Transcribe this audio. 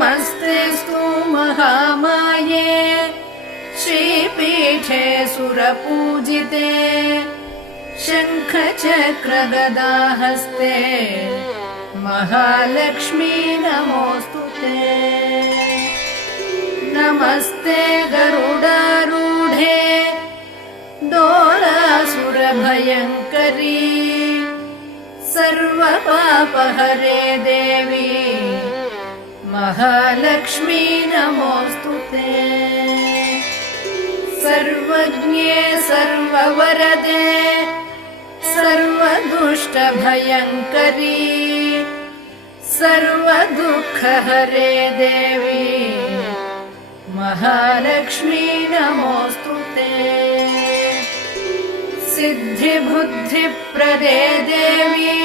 नमस्तेऽस्तु महामाये श्रीपीठे सुरपूजिते शङ्खचक्रगदाहस्ते महालक्ष्मी नमोऽस्तु ते। नमस्ते गरुडारूढे दोलासुरभयङ्करी सर्वपापहरे देवी महालक्ष्मी नमोऽस्तु ते। सर्वज्ञे सर्ववरदे सर्वदुष्टभयङ्करी सर्वदुःखहरे देवी महालक्ष्मी नमोऽस्तु ते। सिद्धिबुद्धिप्रदे देवी